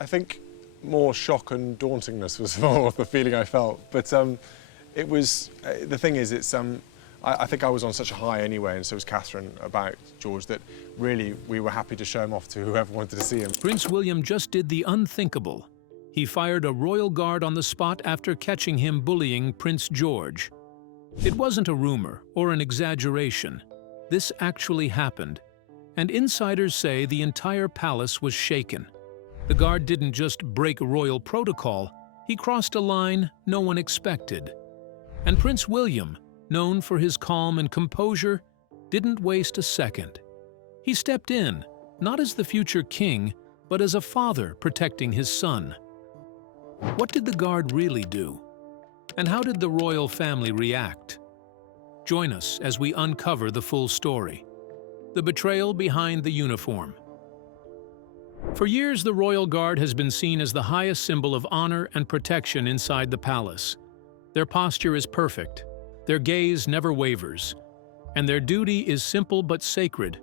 I think more shock and dauntingness was more the feeling I felt. But it was, the thing is, I think I was on such a high anyway, and so was Catherine, about George, that really we were happy to show him off to whoever wanted to see him. Prince William just did the unthinkable. He fired a royal guard on the spot after catching him bullying Prince George. It wasn't a rumor or an exaggeration. This actually happened, and insiders say the entire palace was shaken. The guard didn't just break royal protocol, he crossed a line no one expected. And Prince William, known for his calm and composure, didn't waste a second. He stepped in, not as the future king, but as a father protecting his son. What did the guard really do? And how did the royal family react? Join us as we uncover the full story. The betrayal behind the uniform. For years, the royal guard has been seen as the highest symbol of honor and protection inside the palace. Their posture is perfect, their gaze never wavers, and their duty is simple but sacred: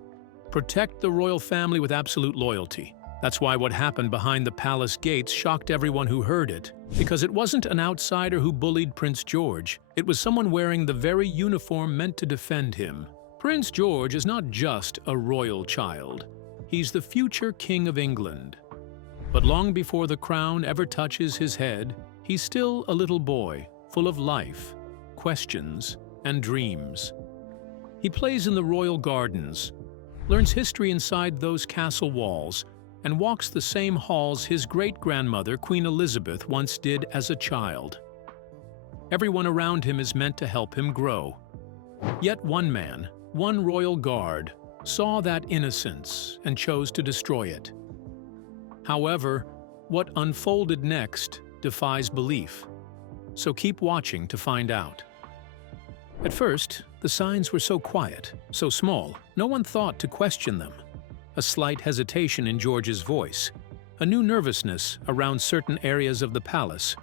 protect the royal family with absolute loyalty. That's why what happened behind the palace gates shocked everyone who heard it, because it wasn't an outsider who bullied Prince George. It was someone wearing the very uniform meant to defend him. Prince George is not just a royal child. He's the future King of England. But long before the crown ever touches his head, he's still a little boy, full of life, questions, and dreams. He plays in the royal gardens, learns history inside those castle walls, and walks the same halls his great-grandmother, Queen Elizabeth, once did as a child. Everyone around him is meant to help him grow. Yet one man, one royal guard, saw that innocence and chose to destroy it. However, what unfolded next defies belief. So keep watching to find out. At first, the signs were so quiet, so small, no one thought to question them. A slight hesitation in George's voice, a new nervousness around certain areas of the palace,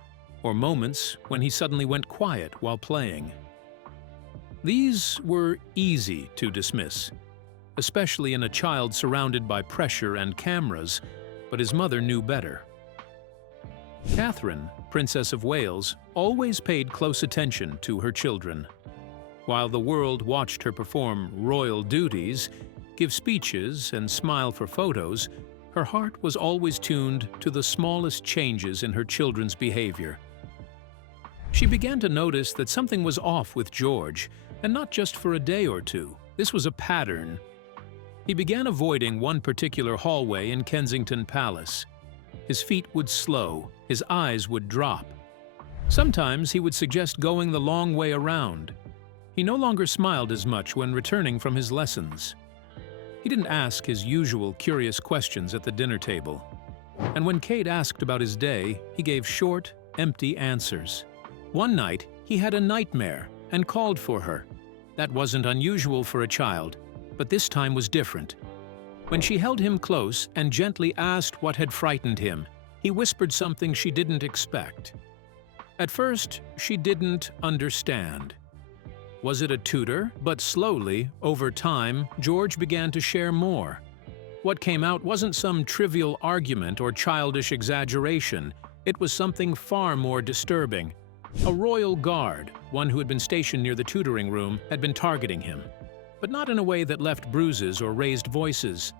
or moments when he suddenly went quiet while playing. These were easy to dismiss, especially in a child surrounded by pressure and cameras, but his mother knew better. Catherine, Princess of Wales, always paid close attention to her children. While the world watched her perform royal duties, give speeches, and smile for photos, her heart was always tuned to the smallest changes in her children's behavior. She began to notice that something was off with George, and not just for a day or two. This was a pattern. He began avoiding one particular hallway in Kensington Palace. His feet would slow, his eyes would drop. Sometimes he would suggest going the long way around. He no longer smiled as much when returning from his lessons. He didn't ask his usual curious questions at the dinner table. And when Kate asked about his day, he gave short, empty answers. One night, he had a nightmare and called for her. That wasn't unusual for a child, but this time was different. When she held him close and gently asked what had frightened him, he whispered something she didn't expect. At first, she didn't understand. Was it a tutor? But slowly, over time, George began to share more. What came out wasn't some trivial argument or childish exaggeration. It was something far more disturbing. A royal guard, one who had been stationed near the tutoring room, had been targeting him. But not in a way that left bruises or raised voices.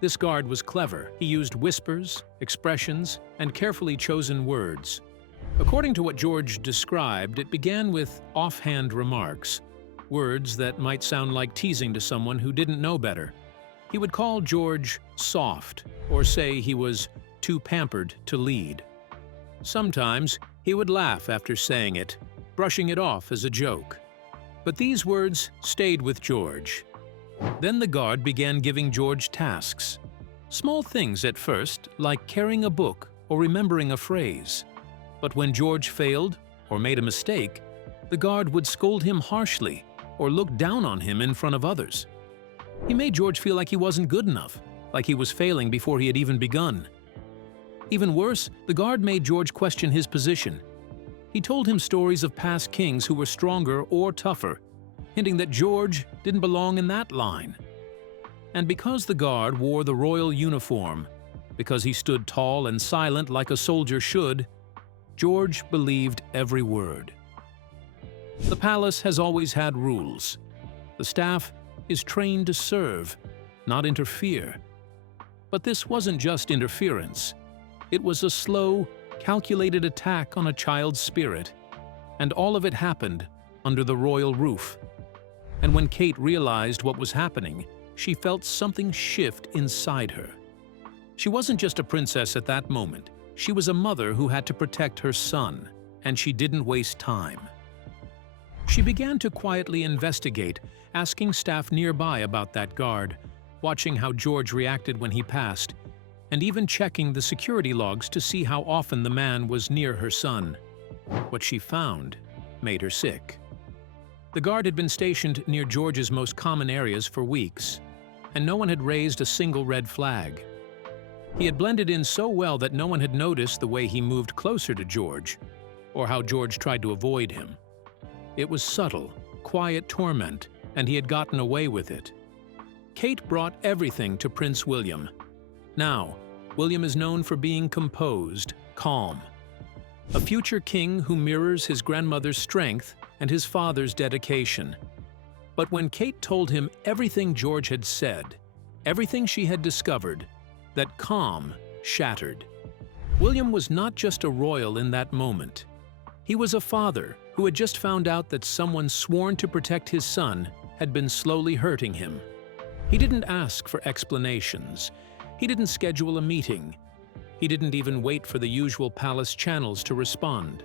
This guard was clever. He used whispers, expressions, and carefully chosen words. According to what George described, it began with offhand remarks, words that might sound like teasing to someone who didn't know better. He would call George soft, or say he was too pampered to lead. Sometimes he would laugh after saying it, brushing it off as a joke. But these words stayed with George. Then the guard began giving George tasks. Small things at first, like carrying a book or remembering a phrase. But when George failed or made a mistake, the guard would scold him harshly or look down on him in front of others. He made George feel like he wasn't good enough, like he was failing before he had even begun. Even worse, the guard made George question his position. He told him stories of past kings who were stronger or tougher, hinting that George didn't belong in that line. And because the guard wore the royal uniform, because he stood tall and silent like a soldier should, George believed every word. The palace has always had rules. The staff is trained to serve, not interfere. But this wasn't just interference. It was a slow, calculated attack on a child's spirit, and all of it happened under the royal roof. And when Kate realized what was happening, she felt something shift inside her. She wasn't just a princess at that moment. She was a mother who had to protect her son, and she didn't waste time. She began to quietly investigate, asking staff nearby about that guard, watching how George reacted when he passed, and even checking the security logs to see how often the man was near her son. What she found made her sick. The guard had been stationed near George's most common areas for weeks, and no one had raised a single red flag. He had blended in so well that no one had noticed the way he moved closer to George, or how George tried to avoid him. It was subtle, quiet torment, and he had gotten away with it. Kate brought everything to Prince William. Now, William is known for being composed, calm. A future king who mirrors his grandmother's strength and his father's dedication. But when Kate told him everything George had said, everything she had discovered, that calm shattered. William was not just a royal in that moment. He was a father who had just found out that someone sworn to protect his son had been slowly hurting him. He didn't ask for explanations. He didn't schedule a meeting. He didn't even wait for the usual palace channels to respond.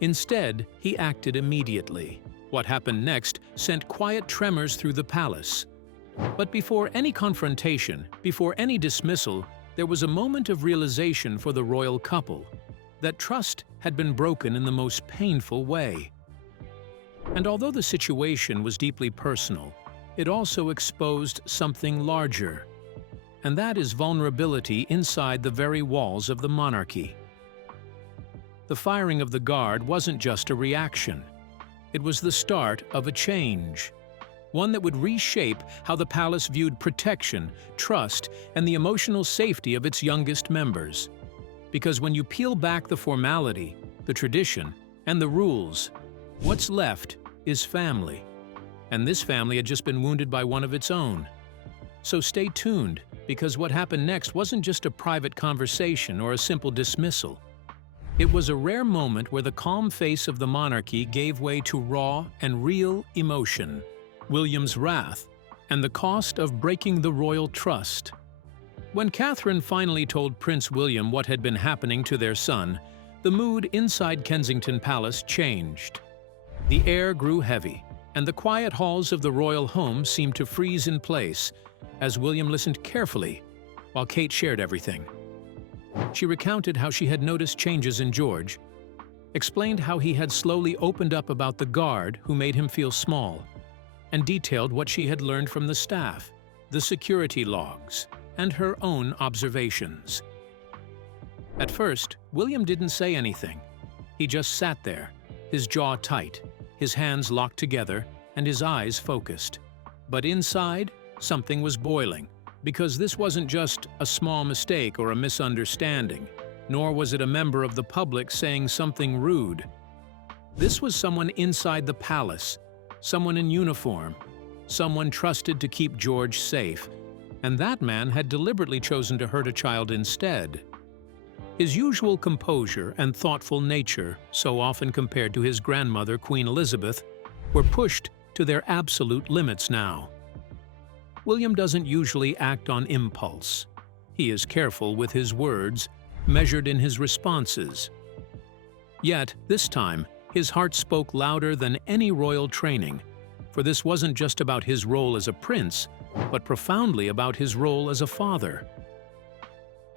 Instead, he acted immediately. What happened next sent quiet tremors through the palace. But before any confrontation, before any dismissal, there was a moment of realization for the royal couple that trust had been broken in the most painful way. And although the situation was deeply personal, it also exposed something larger, and that is vulnerability inside the very walls of the monarchy. The firing of the guard wasn't just a reaction. It was the start of a change, one that would reshape how the palace viewed protection, trust, and the emotional safety of its youngest members. Because when you peel back the formality, the tradition, and the rules, what's left is family. And this family had just been wounded by one of its own. So stay tuned, because what happened next wasn't just a private conversation or a simple dismissal. It was a rare moment where the calm face of the monarchy gave way to raw and real emotion, William's wrath, and the cost of breaking the royal trust. When Catherine finally told Prince William what had been happening to their son, the mood inside Kensington Palace changed. The air grew heavy, and the quiet halls of the royal home seemed to freeze in place as William listened carefully while Kate shared everything. She recounted how she had noticed changes in George, explained how he had slowly opened up about the guard who made him feel small, and detailed what she had learned from the staff, the security logs, and her own observations. At first, William didn't say anything. He just sat there, his jaw tight, his hands locked together, and his eyes focused. But inside, something was boiling, because this wasn't just a small mistake or a misunderstanding, nor was it a member of the public saying something rude. This was someone inside the palace, someone in uniform, someone trusted to keep George safe, and that man had deliberately chosen to hurt a child instead. His usual composure and thoughtful nature, so often compared to his grandmother, Queen Elizabeth, were pushed to their absolute limits now. William doesn't usually act on impulse. He is careful with his words, measured in his responses. Yet, this time, his heart spoke louder than any royal training, for this wasn't just about his role as a prince, but profoundly about his role as a father.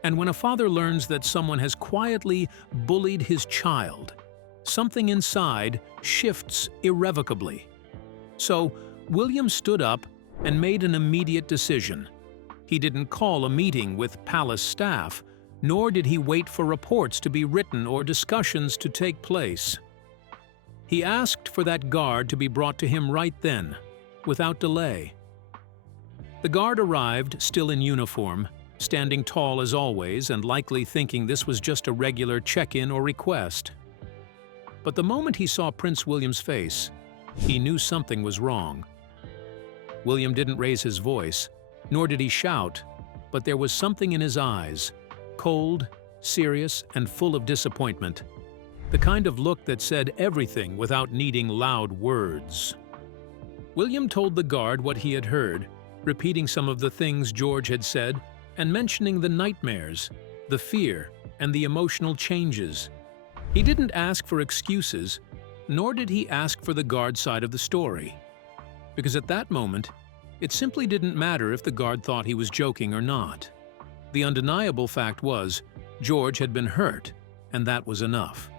And when a father learns that someone has quietly bullied his child, something inside shifts irrevocably. So, William stood up and made an immediate decision. He didn't call a meeting with palace staff, nor did he wait for reports to be written or discussions to take place. He asked for that guard to be brought to him right then, without delay. The guard arrived, still in uniform, standing tall as always and likely thinking this was just a regular check-in or request. But the moment he saw Prince William's face, he knew something was wrong. William didn't raise his voice, nor did he shout, but there was something in his eyes, cold, serious, and full of disappointment. The kind of look that said everything without needing loud words. William told the guard what he had heard, repeating some of the things George had said and mentioning the nightmares, the fear, and the emotional changes. He didn't ask for excuses, nor did he ask for the guard's side of the story. Because at that moment, it simply didn't matter if the guard thought he was joking or not. The undeniable fact was, George had been hurt, and that was enough.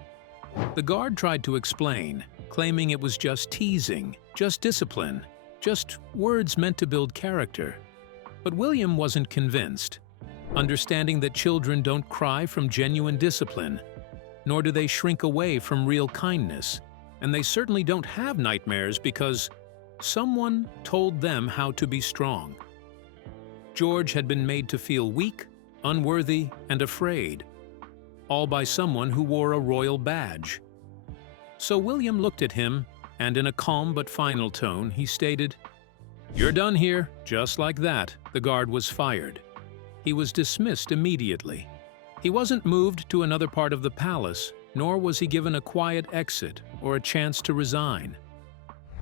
The guard tried to explain, claiming it was just teasing, just discipline, just words meant to build character. But William wasn't convinced, understanding that children don't cry from genuine discipline, nor do they shrink away from real kindness, and they certainly don't have nightmares because someone told them how to be strong. George had been made to feel weak, unworthy, and afraid, all by someone who wore a royal badge. So William looked at him, and in a calm but final tone, he stated, "You're done here." Just like that, the guard was fired. He was dismissed immediately. He wasn't moved to another part of the palace, nor was he given a quiet exit or a chance to resign.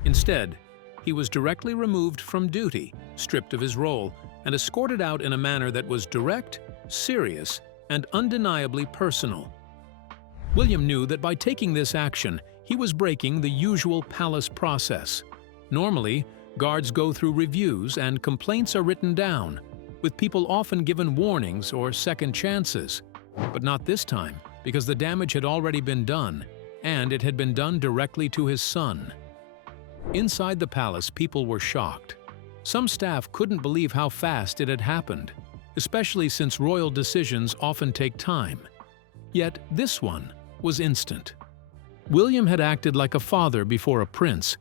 Instead, he was directly removed from duty, stripped of his role, and escorted out in a manner that was direct, serious, and undeniably personal. William knew that by taking this action, he was breaking the usual palace process. Normally, guards go through reviews and complaints are written down, with people often given warnings or second chances. But not this time, because the damage had already been done, and it had been done directly to his son. Inside the palace, people were shocked. Some staff couldn't believe how fast it had happened, especially since royal decisions often take time. Yet this one was instant. William had acted like a father before a prince,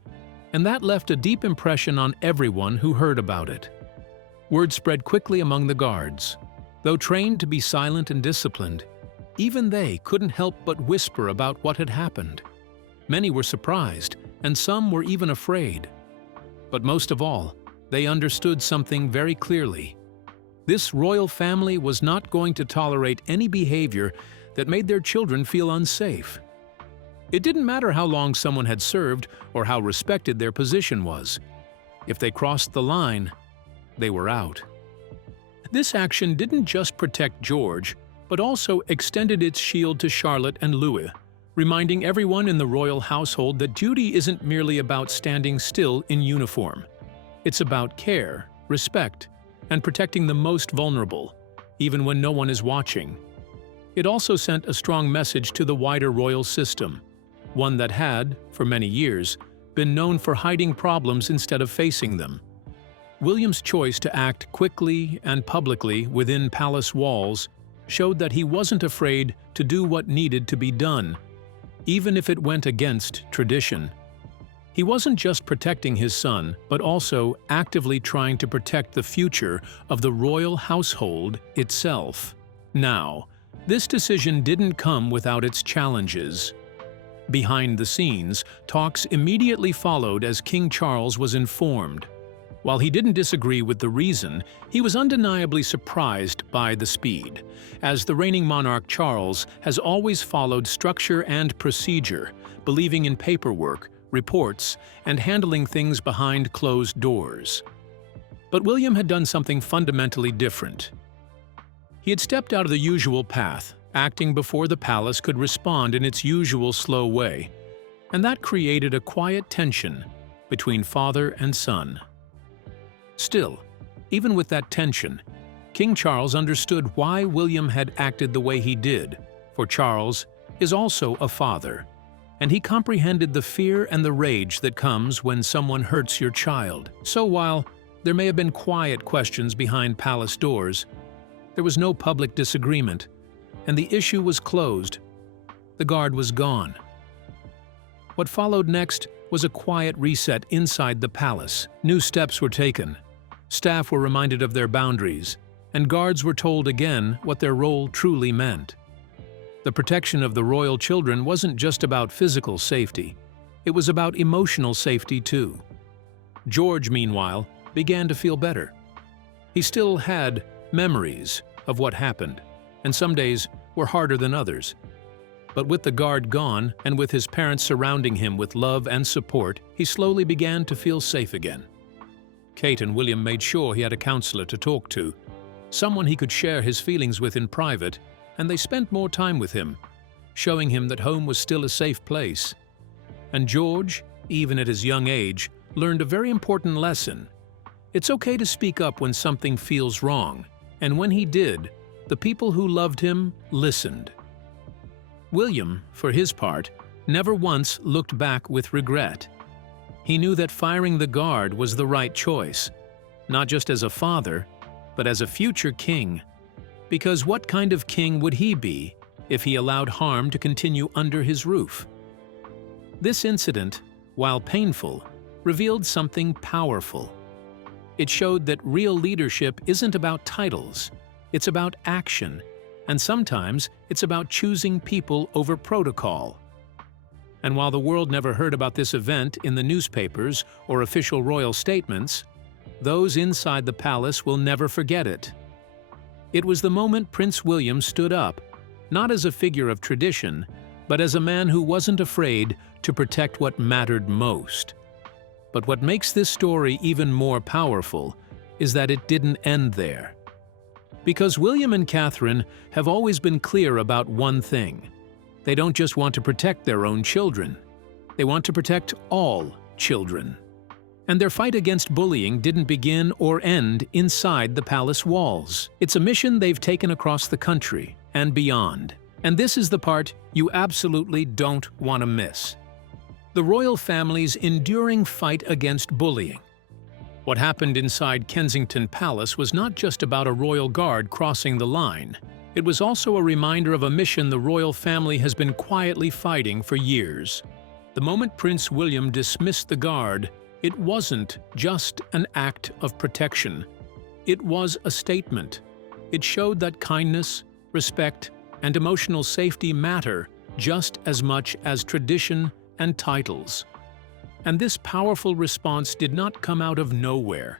and that left a deep impression on everyone who heard about it. Word spread quickly among the guards. Though trained to be silent and disciplined, even they couldn't help but whisper about what had happened. Many were surprised, and some were even afraid. But most of all, they understood something very clearly. This royal family was not going to tolerate any behavior that made their children feel unsafe. It didn't matter how long someone had served or how respected their position was. If they crossed the line, they were out. This action didn't just protect George, but also extended its shield to Charlotte and Louis, reminding everyone in the royal household that duty isn't merely about standing still in uniform. It's about care, respect, and protecting the most vulnerable, even when no one is watching. It also sent a strong message to the wider royal system, one that had, for many years, been known for hiding problems instead of facing them. William's choice to act quickly and publicly within palace walls showed that he wasn't afraid to do what needed to be done, even if it went against tradition. He wasn't just protecting his son, but also actively trying to protect the future of the royal household itself. Now, this decision didn't come without its challenges. Behind the scenes, talks immediately followed as King Charles was informed. While he didn't disagree with the reason, he was undeniably surprised by the speed, as the reigning monarch Charles has always followed structure and procedure, believing in paperwork, reports, and handling things behind closed doors. But William had done something fundamentally different. He had stepped out of the usual path, acting before the palace could respond in its usual slow way, and that created a quiet tension between father and son. Still, even with that tension, King Charles understood why William had acted the way he did, for Charles is also a father, and he comprehended the fear and the rage that comes when someone hurts your child. So while there may have been quiet questions behind palace doors, there was no public disagreement, and the issue was closed. The guard was gone. What followed next was a quiet reset inside the palace. New steps were taken. Staff were reminded of their boundaries, and guards were told again what their role truly meant. The protection of the royal children wasn't just about physical safety, it was about emotional safety too. George, meanwhile, began to feel better. He still had memories of what happened, and some days were harder than others. But with the guard gone, and with his parents surrounding him with love and support, he slowly began to feel safe again. Kate and William made sure he had a counselor to talk to, someone he could share his feelings with in private, and they spent more time with him, showing him that home was still a safe place. And George, even at his young age, learned a very important lesson. It's okay to speak up when something feels wrong, and when he did, the people who loved him listened. William, for his part, never once looked back with regret. He knew that firing the guard was the right choice, not just as a father, but as a future king. Because what kind of king would he be if he allowed harm to continue under his roof? This incident, while painful, revealed something powerful. It showed that real leadership isn't about titles, it's about action, and sometimes it's about choosing people over protocol. And while the world never heard about this event in the newspapers or official royal statements, those inside the palace will never forget it. It was the moment Prince William stood up, not as a figure of tradition, but as a man who wasn't afraid to protect what mattered most. But what makes this story even more powerful is that it didn't end there. Because William and Catherine have always been clear about one thing. They don't just want to protect their own children. They want to protect all children. And their fight against bullying didn't begin or end inside the palace walls. It's a mission they've taken across the country and beyond. And this is the part you absolutely don't want to miss. The royal family's enduring fight against bullying. What happened inside Kensington Palace was not just about a royal guard crossing the line. It was also a reminder of a mission the royal family has been quietly fighting for years. The moment Prince William dismissed the guard, it wasn't just an act of protection. It was a statement. It showed that kindness, respect, and emotional safety matter just as much as tradition and titles. And this powerful response did not come out of nowhere.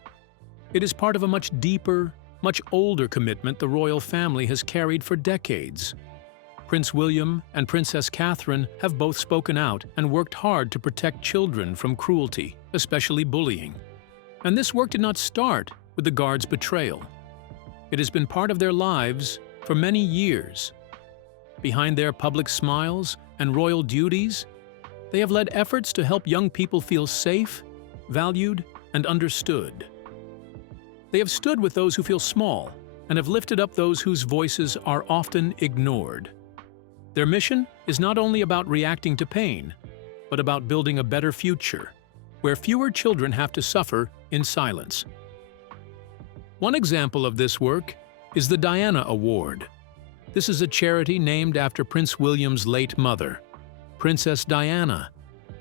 It is part of a much deeper, much older commitment the royal family has carried for decades. Prince William and Princess Catherine have both spoken out and worked hard to protect children from cruelty, especially bullying. And this work did not start with the guard's betrayal. It has been part of their lives for many years. Behind their public smiles and royal duties, they have led efforts to help young people feel safe, valued, and understood. They have stood with those who feel small and have lifted up those whose voices are often ignored. Their mission is not only about reacting to pain, but about building a better future, where fewer children have to suffer in silence. One example of this work is the Diana Award. This is a charity named after Prince William's late mother, Princess Diana,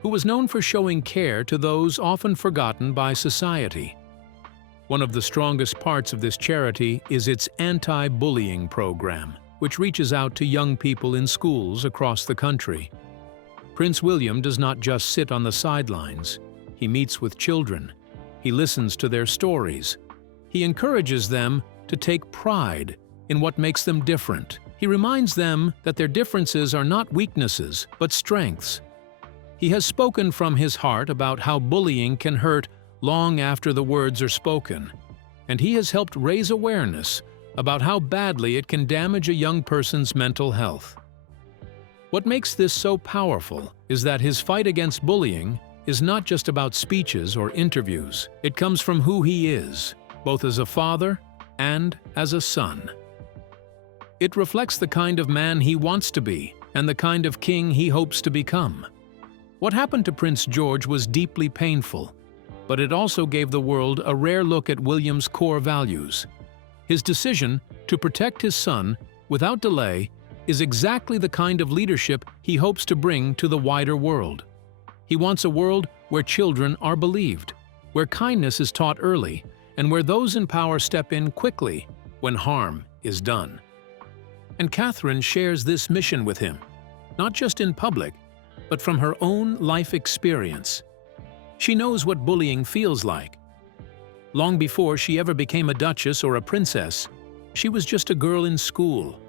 who was known for showing care to those often forgotten by society. One of the strongest parts of this charity is its anti-bullying program, which reaches out to young people in schools across the country. Prince William does not just sit on the sidelines. He meets with children. He listens to their stories. He encourages them to take pride in what makes them different. He reminds them that their differences are not weaknesses, but strengths. He has spoken from his heart about how bullying can hurt long after the words are spoken, and he has helped raise awareness about how badly it can damage a young person's mental health. What makes this so powerful is that his fight against bullying is not just about speeches or interviews. It comes from who he is, both as a father and as a son. It reflects the kind of man he wants to be and the kind of king he hopes to become. What happened to Prince George was deeply painful, but it also gave the world a rare look at William's core values. His decision to protect his son without delay is exactly the kind of leadership he hopes to bring to the wider world. He wants a world where children are believed, where kindness is taught early, and where those in power step in quickly when harm is done. And Catherine shares this mission with him, not just in public, but from her own life experience. She knows what bullying feels like. Long before she ever became a duchess or a princess, she was just a girl in school.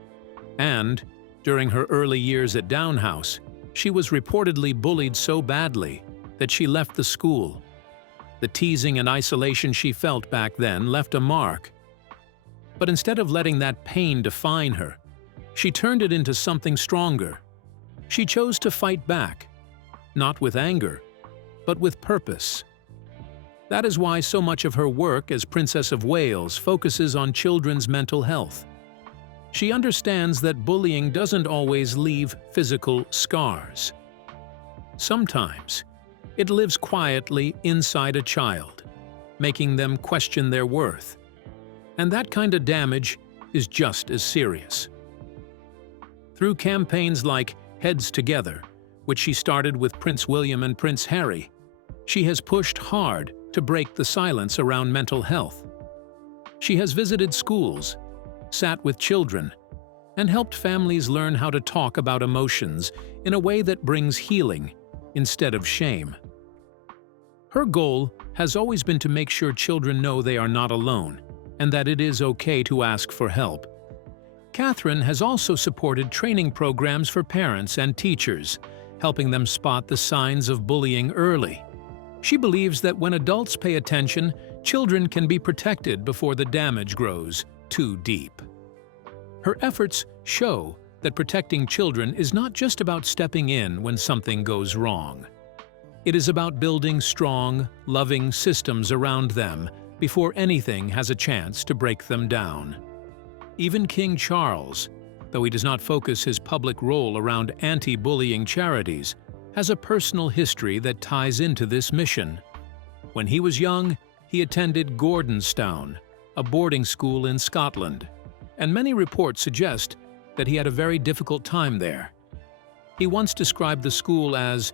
And, during her early years at Down House, she was reportedly bullied so badly that she left the school. The teasing and isolation she felt back then left a mark. But instead of letting that pain define her, she turned it into something stronger. She chose to fight back, not with anger, but with purpose. That is why so much of her work as Princess of Wales focuses on children's mental health. She understands that bullying doesn't always leave physical scars. Sometimes, it lives quietly inside a child, making them question their worth. And that kind of damage is just as serious. Through campaigns like Heads Together, which she started with Prince William and Prince Harry, she has pushed hard to break the silence around mental health. She has visited schools, sat with children, and helped families learn how to talk about emotions in a way that brings healing instead of shame. Her goal has always been to make sure children know they are not alone and that it is okay to ask for help. Catherine has also supported training programs for parents and teachers, helping them spot the signs of bullying early. She believes that when adults pay attention, children can be protected before the damage grows too deep. Her efforts show that protecting children is not just about stepping in when something goes wrong. It is about building strong, loving systems around them before anything has a chance to break them down. Even King Charles, though he does not focus his public role around anti-bullying charities, has a personal history that ties into this mission. When he was young, he attended Gordonstown, a boarding school in Scotland, and many reports suggest that he had a very difficult time there. He once described the school as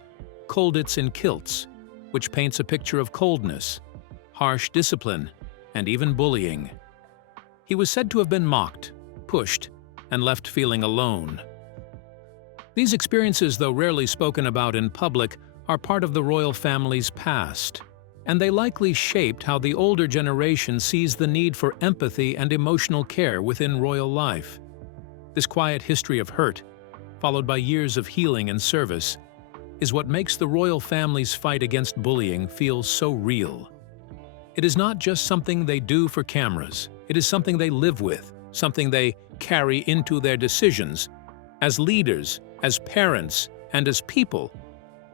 coldits in kilts, which paints a picture of coldness, harsh discipline, and even bullying. He was said to have been mocked, pushed, and left feeling alone. These experiences, though rarely spoken about in public, are part of the royal family's past, and they likely shaped how the older generation sees the need for empathy and emotional care within royal life. This quiet history of hurt, followed by years of healing and service, is what makes the royal family's fight against bullying feel so real. It is not just something they do for cameras, it is something they live with, something they carry into their decisions, as leaders, as parents, and as people.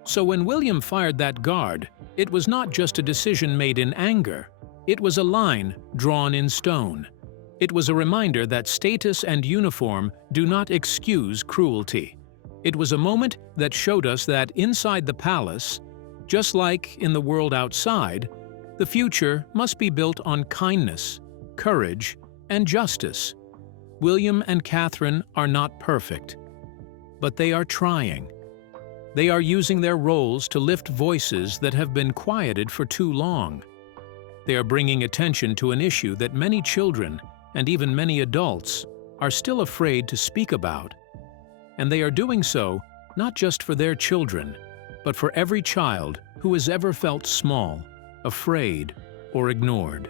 So when William fired that guard, it was not just a decision made in anger. It was a line drawn in stone. It was a reminder that status and uniform do not excuse cruelty. It was a moment that showed us that inside the palace, just like in the world outside, the future must be built on kindness, courage, and justice. William and Catherine are not perfect, but they are trying. They are using their roles to lift voices that have been quieted for too long. They are bringing attention to an issue that many children, and even many adults, are still afraid to speak about. And they are doing so not just for their children, but for every child who has ever felt small, afraid, or ignored.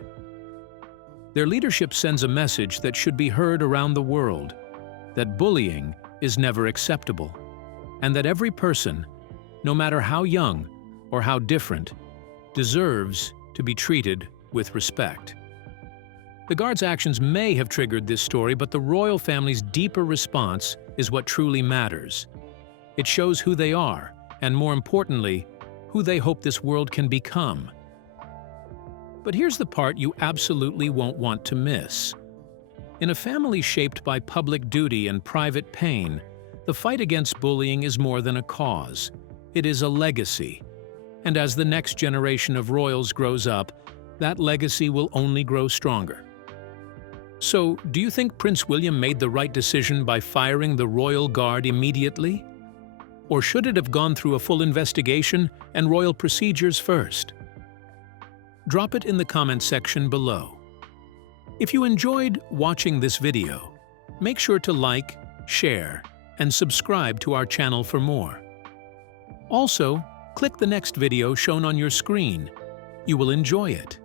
Their leadership sends a message that should be heard around the world, that bullying is never acceptable, and that every person, no matter how young or how different, deserves to be treated with respect. The guard's actions may have triggered this story, but the royal family's deeper response is what truly matters. It shows who they are, and more importantly, who they hope this world can become. But here's the part you absolutely won't want to miss. In a family shaped by public duty and private pain, the fight against bullying is more than a cause. It is a legacy. And as the next generation of royals grows up, that legacy will only grow stronger. So, do you think Prince William made the right decision by firing the royal guard immediately? Or should it have gone through a full investigation and royal procedures first? Drop it in the comment section below. If you enjoyed watching this video, make sure to like, share, and subscribe to our channel for more. Also, click the next video shown on your screen. You will enjoy it.